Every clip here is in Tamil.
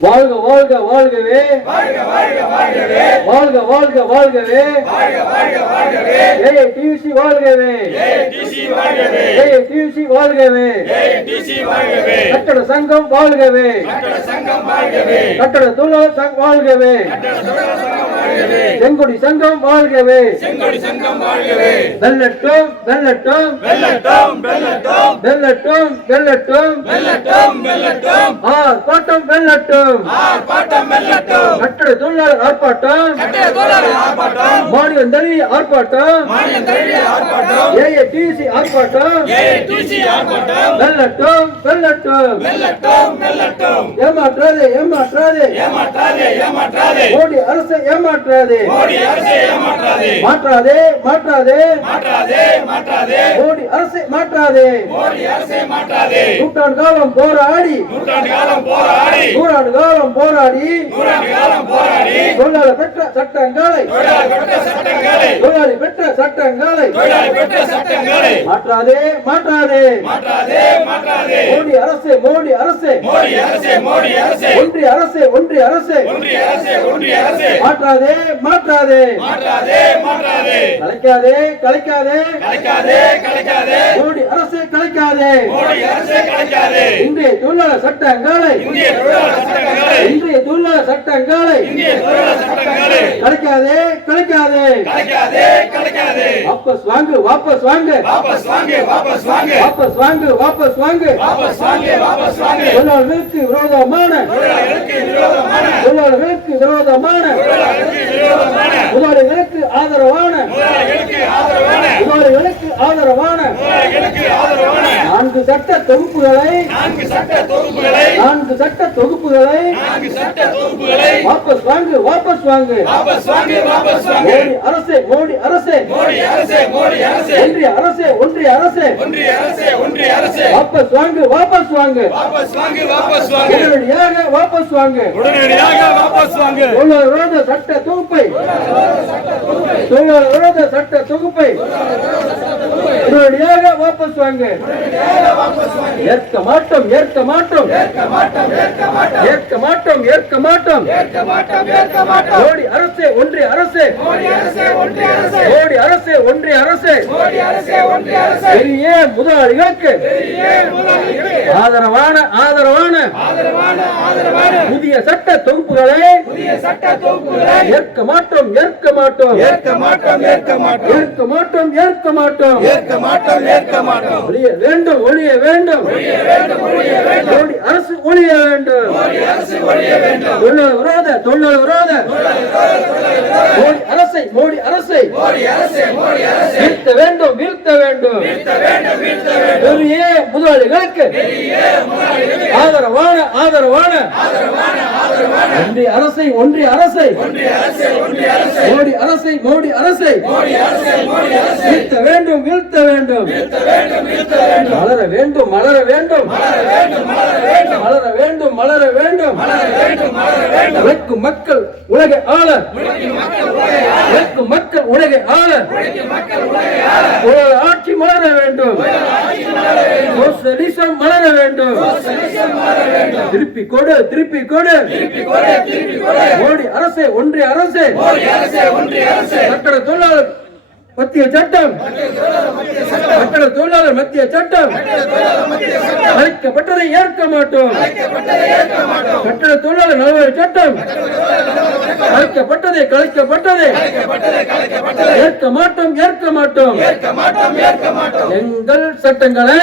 வாழ்க வாழ்க வாழ்கவே. வாழ்க வாழ்க வாழ்கவே. ஏ டிசி வாழ்கவே. ஏ டிசி வாழ்கவே. கட்டட சங்கம் வாழ்கவே. கட்டட தொழிலாளர் சங்கம் வாழ்கவே. செங்கொடி சங்கம் வாழ்கவே. வெல்லட்டும் வெல்லட்டும் வெல்லட்டும் வெல்லட்டும் வெல்லட்டும் கட்டட தொழிலாளர் ஆர்ப்பாட்டம். மாநிலம் தழுவிய ஆர்ப்பாட்டம். ஏஏடிசி ஆர்ப்பாட்டம். வெல்லட்டும் வெல்லட்டும். ஏமாற்றாதே ஏமாற்றாதே. மோடி அரசை ஏமாற்றாதே. மாற்றாதே மாற்றாதே. மோடி அரசை மாற்றாதே. நூற்றாண்டு காலம் போராடி. நூறாண்டு காலம் போராடி தொழிலாளர் பெற்ற சட்டங்களை தொழிலாளி பெற்ற சட்டங்களை மாற்றாதே மாற்றாதே. மோடி அரசு மோடி அரசு. ஒன்றிய அரசு ஒன்றிய அரசு. மாற்றாதே மாற்றாதே. கலைக்காதே கலைக்காதே. மோடி அரசு கலைக்காதே. இன்றைய தொழிலாளர் சட்டங்களை இன்றைய தொழிலாளர் சட்டங்களை கலைக்காதே கலைக்காதே. வாபஸ் வாங்கு வாபஸ் வாங்கு. வாபஸ் வாங்கு வாபஸ் வாங்கு. தொழிலாளர்களுக்கு விரோதமான. தொழிலாளர்களுக்கு விரோதமான. முதலாளிகளுக்கு ஆதரவான முதலாளிகளுக்கு ஆதரவான நான்கு சட்ட தொகுப்புகளை நான்கு சட்ட தொகுப்புகளை நான்கு சட்ட தொகுப்புகளை நான்கு சட்ட தொகுப்புகளை வாபஸ் வாங்கு வாபஸ் வாங்கு. வாபஸ் வாங்கு வாபஸ் வாங்கு. மோடி அரசே மோடி அரசே. மோடி அரசே மோடி அரசே. ஒன்றிய அரசே ஒன்றிய அரசே. ஒன்றிய அரசே ஒன்றிய அரசே. வாபஸ் வாங்கு வாபஸ் வாங்கு. வாபஸ் வாங்கு வாபஸ் வாங்கு. உடனடியாக வாபஸ் வாங்கு. உடனடியாக வாபஸ் வாங்கு. தொழிலாளர் விரோத சட்ட தொகுப்பை. தொழிலாளர் விரோத சட்ட தொகுப்பை. உடனடியாக வாபஸ் வாங்க. ஏற்க மாட்டோம் ஏற்க மாட்டோம். ஏற்க மாட்டோம் ஏற்க மாட்டோம். மோடி அரசே ஒன்றிய அரசே. மோடி அரசே ஒன்றிய அரசே. பெரிய முதலாளிகளுக்கு. ஆதரவான ஆதரவான. புதிய சட்ட தொகுப்புகளை சட்ட தொகுப்புகளை ஏற்க மாட்டோம் ஏற்க மாட்டோம். ஏற்க மாட்டோம் ஏற்க மாட்டோம். ஏற்க மாட்டோம் ஏற்க மாட்டோம் ஏற்க மாட்டோம் ஏற்க மாட்டோம். ஒழிய வேண்டும் ஒழிய வேண்டும். மோடி அரசு ஒழிய வேண்டும். தொழிலாளர் விரோத தொழிலாளர் விரோத. மோடி அரசை மோடி அரசை. வீழ்த்த வேண்டும் வீழ்த்த வேண்டும். பெரிய முதலாளிகளுக்கு. ஆதரவான ஆதரவான. ஒன்றிய அரசை ஒன்றிய அரசை. மோடி அரசை மோடி அரசை. வீழ்த்த வேண்டும் வீழ்த்த வேண்டும். மலர வேண்டும் மலர வேண்டும். மலர வேண்டும் மலர வேண்டும். உழைக்கும் மக்கள் உலக ஆள. உழைக்கும் மக்கள் உலக ஆள. உலக ஆட்சி மாற வேண்டும். சோசலிசம் மாற வேண்டும். திருப்பி கொடு திருப்பி கொடு. மோடி அரசே ஒன்றிய அரசே. கட்டட தொழிலாளர் மத்திய சட்டம். கட்டட தொழிலாளர் மத்திய சட்டம். அழைக்கப்பட்டதை ஏற்க மாட்டோம். கட்டட தொழிலாளர் நலவாரி சட்டம். அழைக்கப்பட்டதை கலைக்கப்பட்டதை. ஏற்க மாட்டோம் ஏற்க மாட்டோம். எங்கள் சட்டங்களை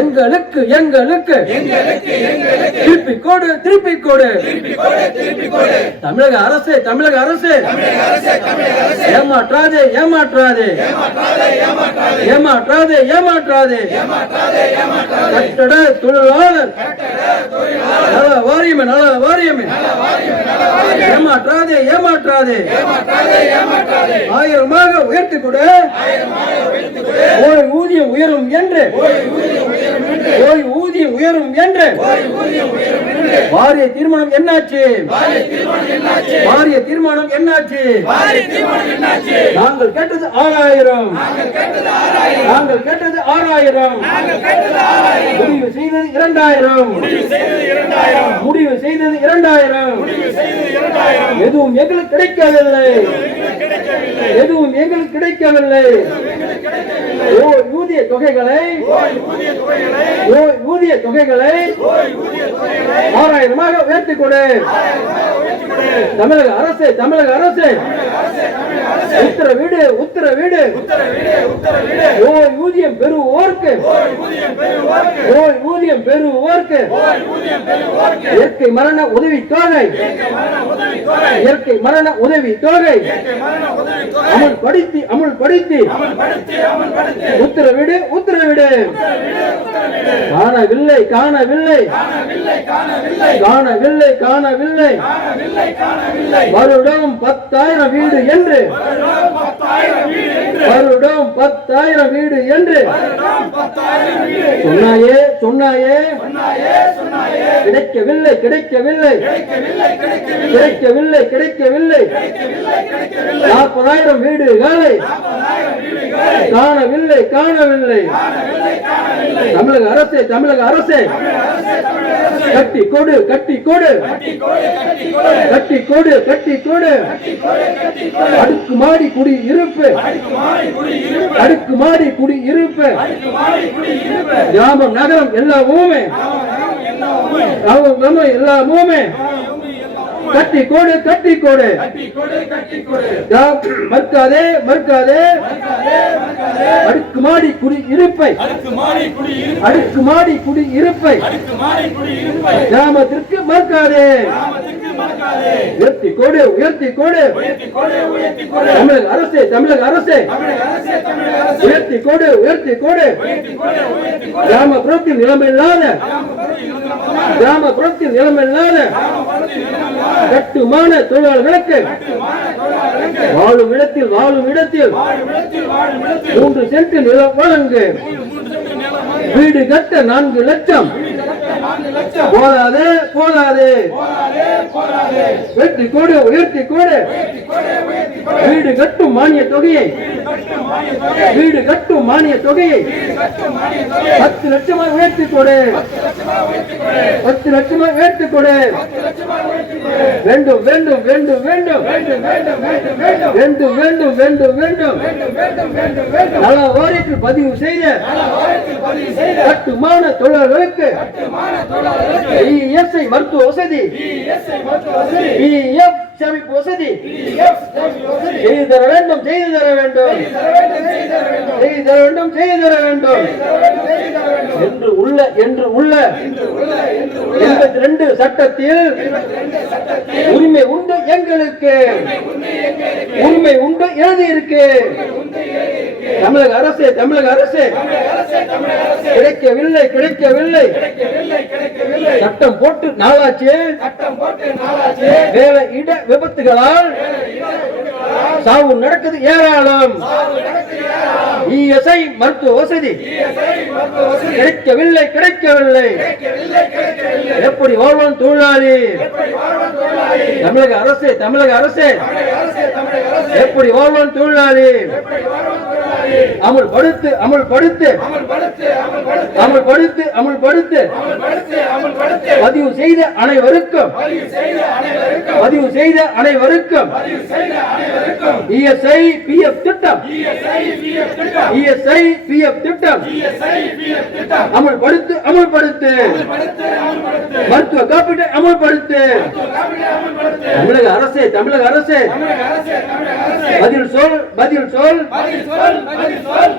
எங்களுக்கு எங்களுக்கு. திருப்பி கோடு திருப்பி கோடு. தமிழக அரசு தமிழக அரசு. ஏமாற்றாதே ஏமாற்றாதே. ஏமாற்றாதே ஏமாற்றாதே. கட்டட தொழிலாளர். நல வாரியமே நல வாரியமே. ஏமாற்றாதே ஏமாற்றாதே. ஆயிரமாக உயர்த்தி கொடு ஓய் ஊதியம் உயரும் என்று. ஓய் ஊதியம் உயரும் என்று. வாரிய தீர்மானம் என்னாச்சு? வாரிய தீர்மானம் என்னாச்சு? நாங்கள் கேட்டது ஆறாயிரம். நாங்கள் கேட்டது ஆறாயிரம். முடிவு செய்தது இரண்டாயிரம். முடிவு செய்தது இரண்டாயிரம். எதுவும் எங்களுக்கு கிடைக்கவில்லை. எதுவும் எங்களுக்கு கிடைக்கவில்லை. ஓ ஊதிய தொகைகளை ஊதிய தொகைகளை ஆறாயிரமாக உயர்த்தி கொடு. தமிழக அரசு தமிழக அரசு. உத்தர வீடு உத்தர வீடு உத்தர வீடு உத்தர வீடு ஓய் ஊதியம் பெறுவோருக்கு. ஓய் ஊதியம் பெறுவோருக்கு. ஓய் ஊதியம் பெறுவோருக்கு. ஓய் ஊதியம் பெறுவோருக்கு. இயற்கை மரண உதவி தொகை. இயற்கை மரண உதவி தொகை. அமுல் படுத்தி அமுல் படுத்தி. உத்தர வீடு உத்தர வீடு காணவில்லை காணவில்லை. காணவில்லை காணவில்லை. வருடம் பத்தாயிரம் வீடு என்று வருடம் பத்தாயிரம் வீடு என்று சொன்னாயே சொன்னாயே. கிடைக்கவில்லை கிடைக்கவில்லை. கிடைக்கவில்லை கிடைக்கவில்லை. நாற்பதாயிரம் வீடுகளை காணவில்லை காணவில்லை. தமிழக அரசே தமிழக அரசே. கட்டி கொடு கட்டி கொடு கட்டி கொடு. கட்டி கொடு அடுக்கு மாடி குடி இருப்பு. அடுக்கு மாடி குடி இருப்பு. கிராமம் நகரம் எல்லாமுமே. கிராமம் எல்லாமுமே. கட்டி கோடு கட்டி கோடு மறுக்காதே மறுக்காதே. அடுக்கு மாடி குடி இருப்பை. அடுக்கு மாடி குடி இருப்பை. கிராமத்திற்கு மறுக்காதே. உயர்த்தி கோடு உயர்த்தி கோடு. தமிழக அரசே தமிழக அரசே. உயர்த்தி கோடு உயர்த்தி கோடு. கிராமப்புறத்தில் நிலமில்லாத கிராமப்புறத்தில் நிலமில்லாத. கட்டுமான தொழிலாளர்களுக்கு வாழும் இடத்தில் வாழும் இடத்தில் மூன்று சென்ட் நிலம் வழங்கு. வீடு கட்ட நான்கு லட்சம். போதாது போதாது. வெற்றி கோடு உயர்த்தி கோடு. வீடு கட்டும் மானிய தொகையை. வீடு கட்டும் மானிய தொகையை. பத்து லட்சமா உயர்த்தி கொடு. பத்து லட்சமா உயர்த்தி கொடு. வேண்டும் வேண்டும் வேண்டும் வேண்டும். வேண்டும் வேண்டும் வேண்டும் வேண்டும். நல வாரியத்தில் பதிவு செய்த கட்டுமான தொழிலாளர்களுக்கு இஎஸ்ஐ மருத்துவ வசதி. இஎஃப் சேமிப்பு வசதி. செய்து தர வேண்டும் செய்து தர வேண்டும். செய்து தர வேண்டும் செய்து தர வேண்டும். என்று உள்ள என்று உள்ள. எண்பத்தி ரெண்டு சட்டத்தில் உரிமை உண்டு எங்களுக்கு. உரிமை உண்டு எழுதியிருக்கு. தமிழக அரசு தமிழக அரசு. கிடைக்கவில்லை கிடைக்கவில்லை. சட்டம் போட்டு நாளாச்சு. வேலை இட விபத்துகளால் சாவு நடக்குது ஏராளம். இஎஸ்ஐ மருத்துவ வசதி. கிடைக்கவில்லை கிடைக்கவில்லை. எப்படி வாழ்வான் தொழிலாளி? தமிழக அரசு தமிழக அரசு. எப்படி வாழ்வான் தொழிலாளி? அமுல்படுத்து அமுல்படுத்து. அமுல்படுத்து அமுல்படுத்து. பதிவு செய்த அனைவருக்கும். பதிவு செய்த அனைவருக்கும். இஎஸ்ஐ பிஎஃப் திட்டம். இஎஸ்ஐ பிஎஃப் திட்டம். அமுல்படுத்து அமுல்படுத்து. மருத்துவ காப்பீட்டை அமுல்படுத்து. தமிழக அரசு தமிழக அரசு. பதில் சொல். பதில் சொல்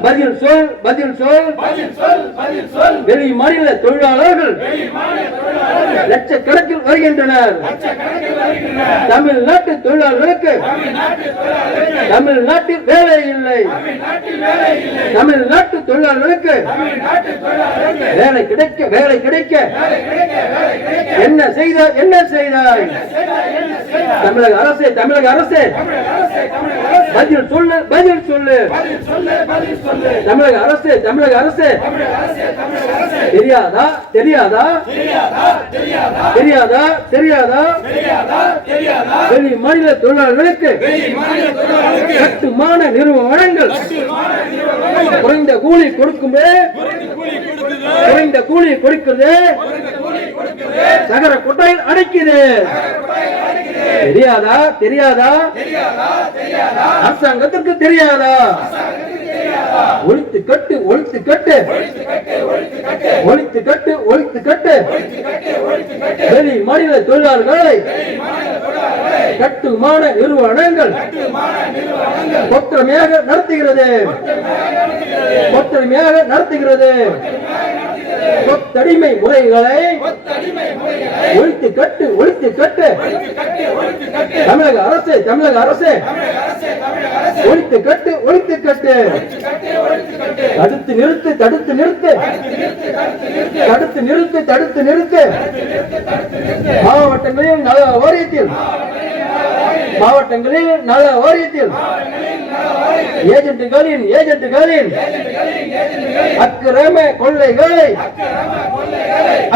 பதில் சொல் பதில் சொல் வெளி மாநில தொழிலாளர்கள் லட்சக்கணக்கில் வருகின்றனர். தமிழ்நாட்டு தொழிலாளர்களுக்கு தமிழ்நாட்டில் வேலை இல்லை. தமிழ்நாட்டு தொழிலாளர்களுக்கு வேலை கிடைக்க வேலை கிடைக்க. என்ன செய்தார் என்ன செய்தார் தமிழக அரசு தமிழக அரசு. பதில் சொல்லு. பதில் சொல்லு. தமிழக அரசு தமிழக அரசு தெரியாதா தெரியாதா தெரியாதா தெரியாதா வெளி மாநில தொழிலாளர்களுக்கு கட்டுமான நிறுவனங்கள் குறைந்த கூலி கொடுக்குமே குறைந்த கூலி கொடுக்குது சகர கொட்டையில் அடைக்குது தெரியாதா தெரியாதா அரசாங்கத்திற்கு தெரியாதா ஒழித்து கட்டு ஒழித்து கட்டு. ஒழித்து கட்டு ஒழித்து கட்டு. வெளி மாநில தொழிலாளர்களை கட்டுமான நிறுவனங்கள் கொத்தமையாக நடத்துகிறது. கொத்தமையாக நடத்துகிறது. கொத்தடிமை முறைகளை ஒழித்து கட்டு ஒழித்து கட்டு தமிழக அரசு தமிழக அரசு. ஒழித்து கட்டு ஒழித்து கட்டு தடுத்து நிறுத்து தடுத்து நிறுத்து. தடுத்து நிறுத்து தடுத்து நிறுத்து. மாவட்டங்களில் நல வாரியத்தில். மாவட்டங்களில் நல வாரியத்தில். ஏஜென்ட்டுகளின் ஏஜென்ட்டுகளின். அக்கிரம கொள்ளைகளை.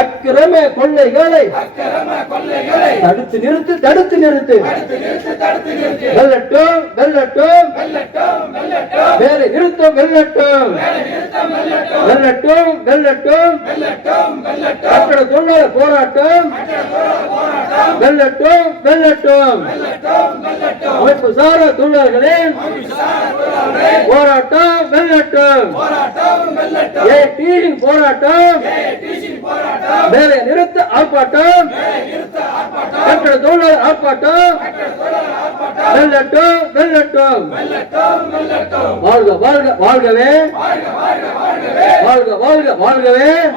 அக்கிரம கொள்ளைகளை. தடுத்து நிறுத்து தடுத்து நிறுத்து. வெல்லட்டும் வெல்லட்டும். வேலை நிறுத்தம் வெல்லட்டும். வெல்லட்டும் வெல்லட்டும். கட்டட தொழிலாளர் போராட்டம். வெல்லட்டும் வெல்லட்டும். அமைப்பு சாரா தொழிலாளர்களே போராட்டம் வெல்லட்டும். ஏடியின் போராட்டம். வேலை நிறுத்த ஆர்ப்பாட்டம். கட்டட தொழிலாளர் ஆர்ப்பாட்டம். வெல்லட்டும் வெல்லட்டும். வாழ்க வாழ்க வாழ்கவே. வாழ்க வாழ்க வாழ்கவே.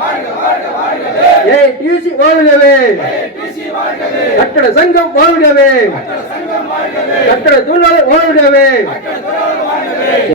ஏ டிசி வாழ்கவே. கட்டட சங்கம் வாழ்கவே. கட்டட தொழிலாளர் வாழ்கவே